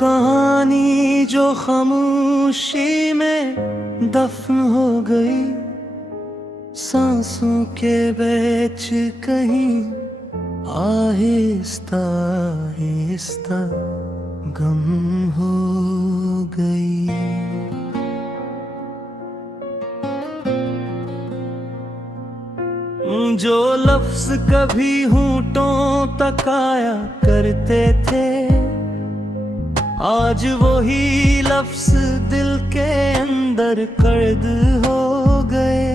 कहानी जो खामोशी में दफन हो गई, सांसों के बीच कहीं आहिस्ता आहिस्ता गम हो गई। जो लफ्ज कभी होंठों तक आया करते थे, आज वही लफ्ज दिल के अंदर कैद हो गए।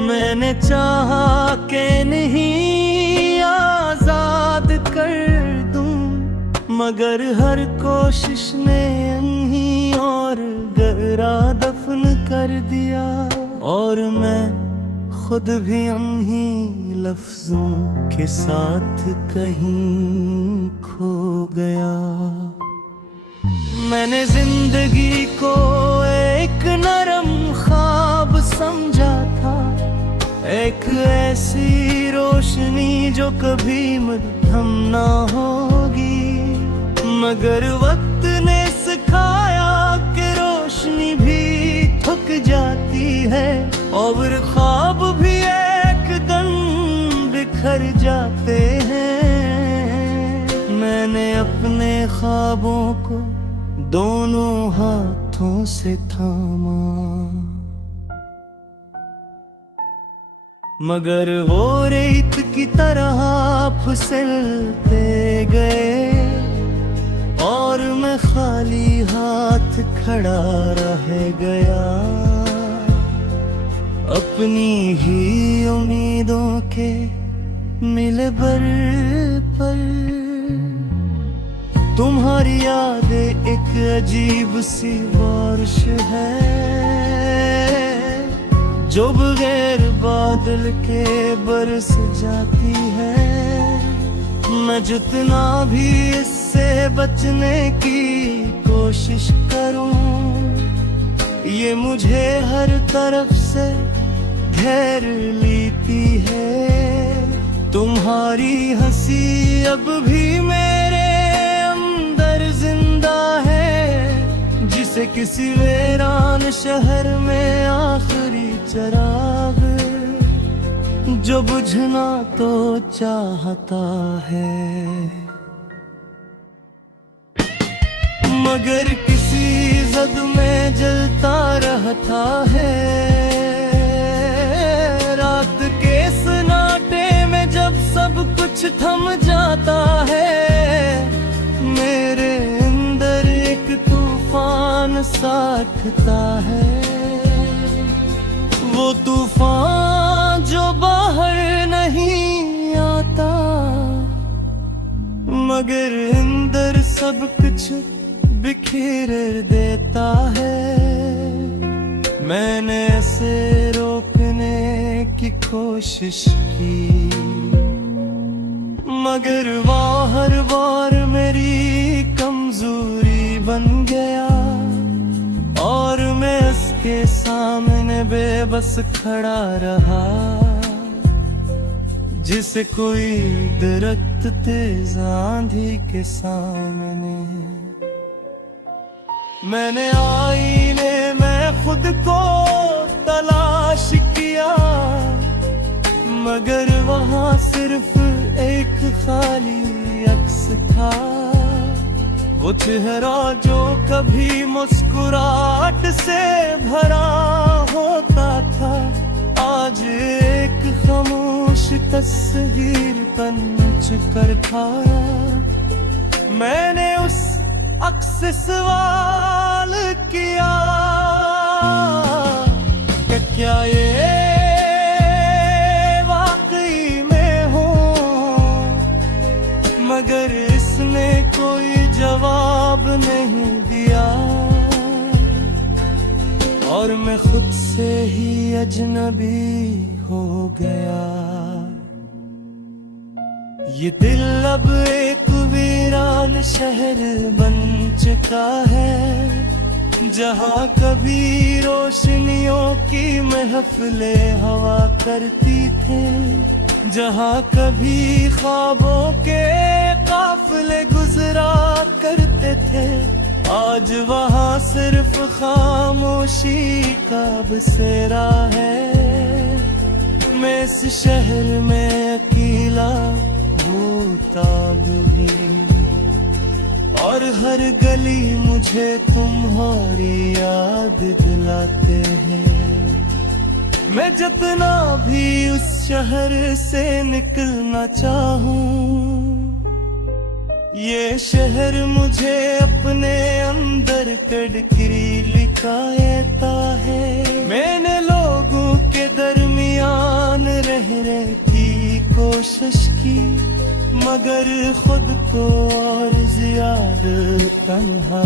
मैंने चाहा के नहीं आजाद कर दूं, मगर हर कोशिश ने यहीं और गहरा दफन कर दिया। और मैं खुद भी उन्हीं लफ्जों के साथ कहीं खो गया। मैंने जिंदगी को एक नरम ख्वाब समझा था, एक ऐसी रोशनी जो कभी मध्यम ना होगी। मगर वक्त ने सिखाया कि रोशनी भी थक जाती है और ख्वाब भी एक दम बिखर जाते हैं। मैंने अपने ख्वाबों को दोनों हाथों से थामा, मगर वो रेत की तरह फिसलते गए और मैं खाली हाथ खड़ा रह गया। अपनी ही उम्मीदों के मिले बर पर तुम्हारी यादें एक अजीब सी बारिश है, जो बगैर बादल के बरस जाती है। मैं जितना भी इससे बचने की कोशिश करूं, ये मुझे हर तरफ से घेर लेती है। तुम्हारी हंसी अब भी मेरे अंदर जिंदा है, जिसे किसी वीरान शहर में आखिरी चिराग जो बुझना तो चाहता है, मगर किसी जद में जलता रहता है। रात के सन्नाटे में जब सब कुछ थम जाता है, मेरे अंदर एक तूफान सा उठता है। वो तूफान जो बाहर नहीं आता, मगर अंदर सब कुछ बिखेर देता है। मैंने ऐसे रोकने की कोशिश की, मगर वो हर बार मेरी कमजोरी बन गया और मैं उसके सामने बेबस खड़ा रहा, जिसे कोई दरख्त तेज आंधी के सामने। मैंने आईने में खुद को तलाश किया, मगर वहाँ सिर्फ एक खाली अक्स था। वो चेहरा जो कभी मुस्कुराहट से भरा होता था, आज एक खामोश तस्वीर बन कर खाया। मैंने उस अक्स से सवाल किया कि क्या ये वाकई में हो, मगर इसने कोई जवाब नहीं दिया और मैं खुद से ही अजनबी हो गया। ये दिल अब एक वीरान शहर बन चुका है, जहाँ कभी रोशनियों की महफिलें हवा करती थी, जहाँ कभी ख्वाबों के काफिले गुजरा करते थे, आज वहाँ सिर्फ खामोशी का बसेरा है। मैं इस शहर में अकेला होता भी, और हर गली मुझे तुम्हारी याद दिलाते हैं। मैं जितना भी उस शहर से निकलना चाहूं, ये शहर मुझे अपने अंदर कड़करी लिखाता है। मैंने लोगों के दरमियान रह की कोशिश की, मगर खुद को और ज्यादा तन्हा।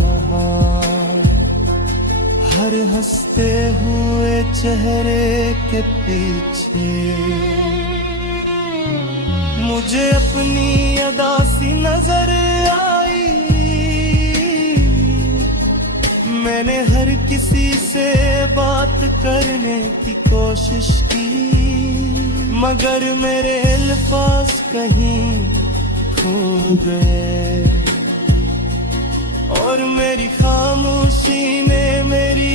हर हंसते हुए चेहरे के पीछे मुझे अपनी अदा सी नजर आई। मैंने हर किसी से बात करने की कोशिश की, मगर मेरे अल्फाज कहीं खो गए, और मेरी खामोशी ने मेरी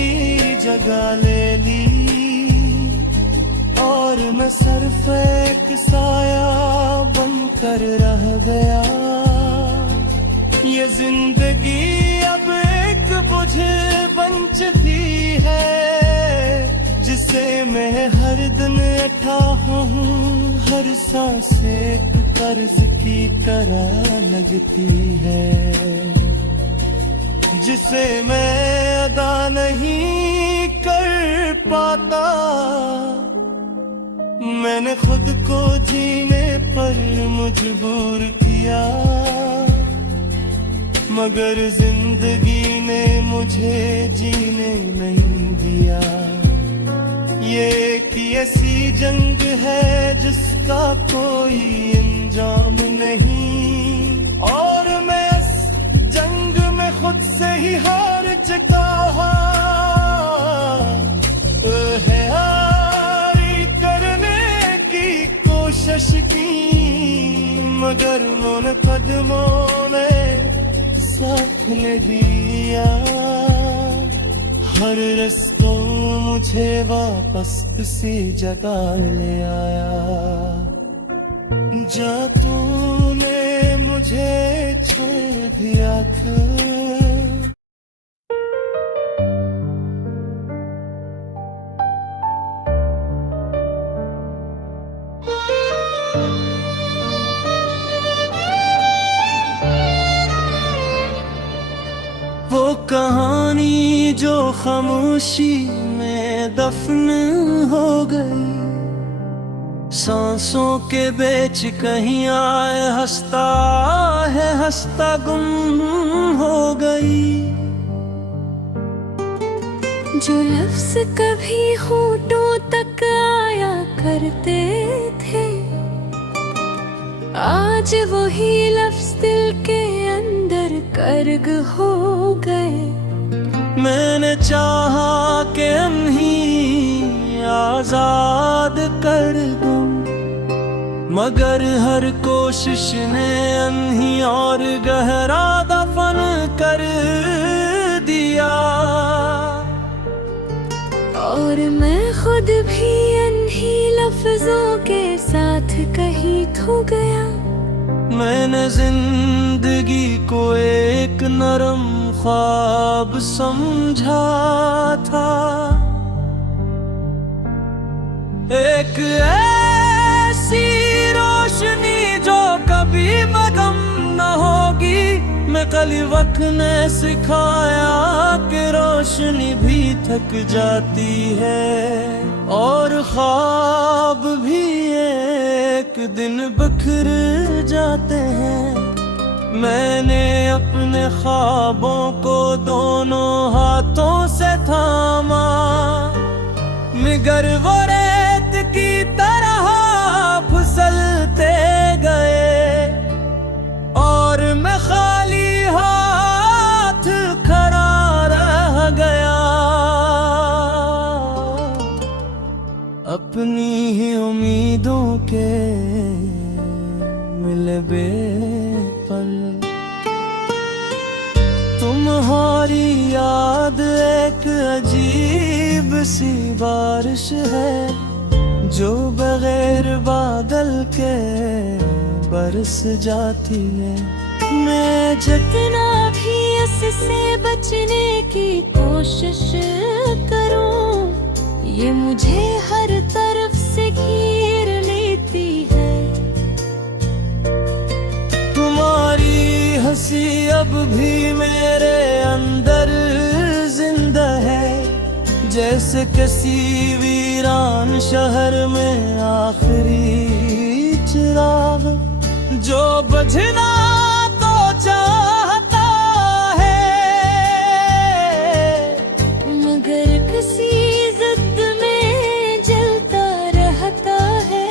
जगह ले ली। और मैं सिर्फ एक साया बनकर रह गया। ये जिंदगी अब एक बुझे बन चुकी है, जिसे मैं हर दिन उठाता हूँ। हर सांस एक कर्ज की तरह लगती है, जिसे मैं अदा नहीं कर पाता। मैंने खुद को जीने पर मजबूर किया, मगर जिंदगी ने मुझे जीने नहीं दिया। ये एक ऐसी जंग है जिसका कोई अंजाम नहीं, और मैं इस जंग में खुद से ही हार चुका हूँ। कोशिश की, मगर उन कदमों ने साथ नहीं दिया। हर रास्तों मुझे वापस उसी जगह ले आया, जहाँ तूने मुझे छोड़ दिया था। वो कहानी जो खामोशी में दफन हो गई, सांसों के बीच कहीं आए हंसता है, हंसता गुम हो गई। जो लफ्ज कभी होठों तक आया करते थे, आज वही लफ्ज दिल के अंदर कर्ग हो गए। मैंने चाहा कि उन्हीं आजाद कर दूं, मगर हर कोशिश ने उन्हीं और गहरा दफन कर दिया। और मैं खुद भी इन्हीं लफ्जों के साथ कहीं खो गया। मैंने जिंदगी को एक नरम ख्वाब समझा था, एक ऐसी रोशनी जो कभी मगम न होगी। मैं कल वक्त ने सिखाया कि रोशनी भी थक जाती है, और ख्वाब भी एक दिन बिखर जाते हैं। मैंने अपने ख्वाबों को दोनों हाथों से थामा, मगर वो रेत की तरह फिसलते गए, और मैं खाली हाथ खड़ा रह गया। अपनी ही उम्मीदों के मिले बेपल एक अजीब सी बारिश है जो बगैर बादल के बरस जाती है। मैं जितना भी इससे बचने की कोशिश करूं, ये मुझे हर तरफ से घेर लेती है। तुम्हारी हंसी अब भी मेरे अंदर जिंदा है, जैसे किसी वीरान शहर में आखिरी चिराग जो बुझना तो चाहता है, मगर किसी जिद में जलता रहता है।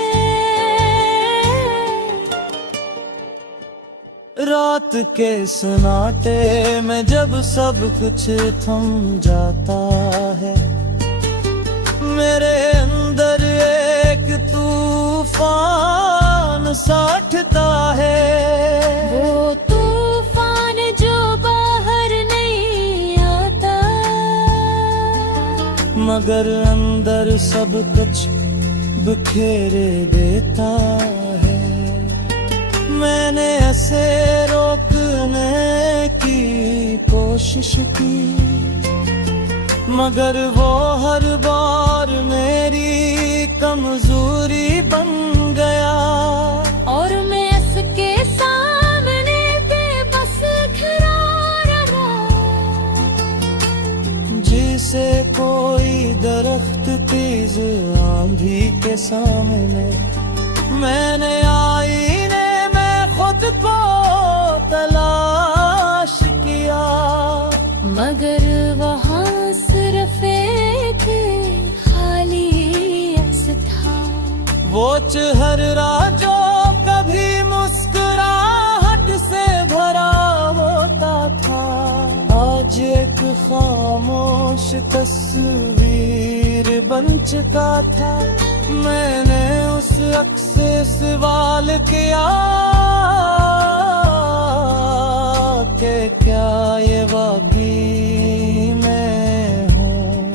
रात के सन्नाटे में जब सब कुछ थम जाता है, मेरे अंदर एक तूफान सा उठता है। वो तूफान जो बाहर नहीं आता, मगर अंदर सब कुछ बिखेरे देता है। मैंने ऐसे रोकने की कोशिश की, मगर वो हर बार मेरी कमजोरी बन गया। और मैं इसके सामने बेबस खड़ा रहा, जिसे कोई दरख्त तेज आंधी के सामने। मैंने आईने में खुद को तलाश किया, मगर वहाँ सिर्फ एक खाली अक्स था। वो चेहरा जो कभी मुस्कुराहट से भरा होता था, आज एक खामोश तस्वीर बन चुका था। मैंने उस अक्स से सवाल किया कि क्या ये वाकई मैं हूँ,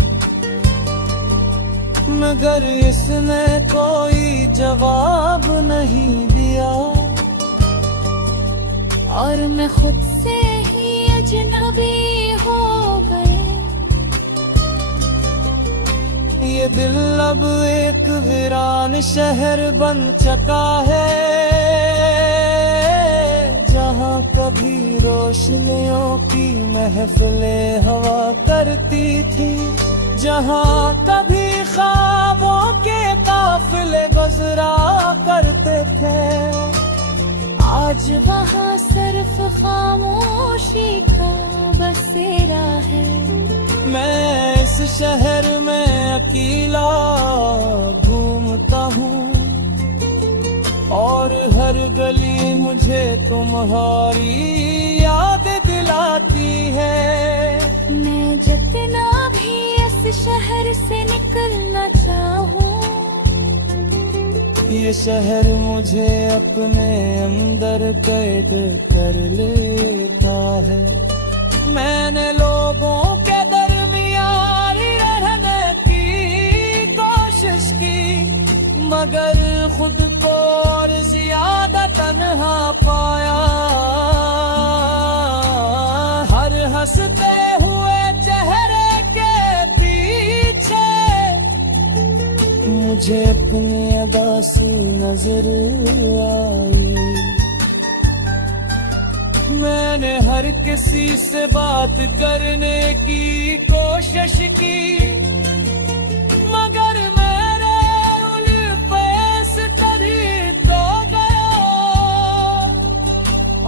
मगर इसने कोई जवाब नहीं दिया। और मैं खुद से ही अजनबी हो गई। ये दिल अब एक वीरान शहर बन चुका है, जहाँ कभी रोशनियों की महफिलें हवा करती थी, जहाँ कभी ख्वाबों के काफिले गुजरा करते थे। आज वहाँ सिर्फ खामोशी का बसेरा है। मैं इस शहर में अकेला घूमता हूँ, और हर गली मुझे तुम्हारी याद दिलाती है। मैं जितना भी इस शहर से निकलना चाहूँ, ये शहर मुझे अपने अंदर कैद कर लेता है। मैंने लोगों के दरमियान रहने की कोशिश की, मगर खुद को और ज्यादा तन्हा पाया। हर हंसते हुए चेहरे के पीछे मुझे अपनी अदासी नजर आई। मैंने हर किसी से बात करने की कोशिश की, मगर मेरे उल्फेस कभी तो गया।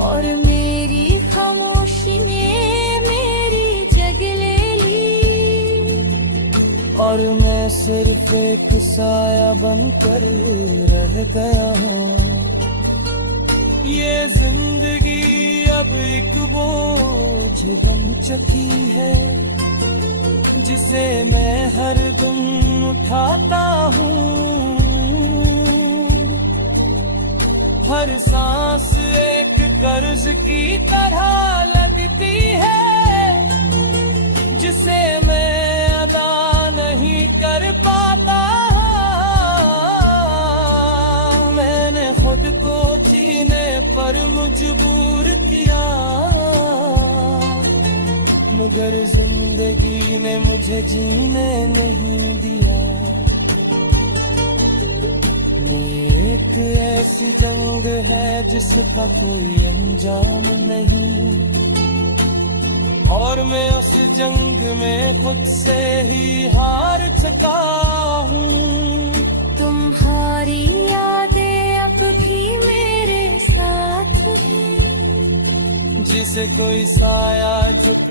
और मेरी खामोशी ने मेरी जगह ले ली। और मैं सिर्फ एक साया बनकर रह गया हूँ। ये जिंदगी अब एक बोझ बन चुकी है, जिसे मैं हर दिन उठाता हूँ। हर सांस एक कर्ज की तरह लगती है, जिसे मैं मगर जिंदगी ने मुझे जीने नहीं दिया। ये एक ऐसी जंग है जिसका कोई अंजाम नहीं, और मैं उस जंग में खुद से ही हार चुका हूँ। तुम्हारी यादें अब भी मेरे साथ हैं, जिसे कोई साया झुका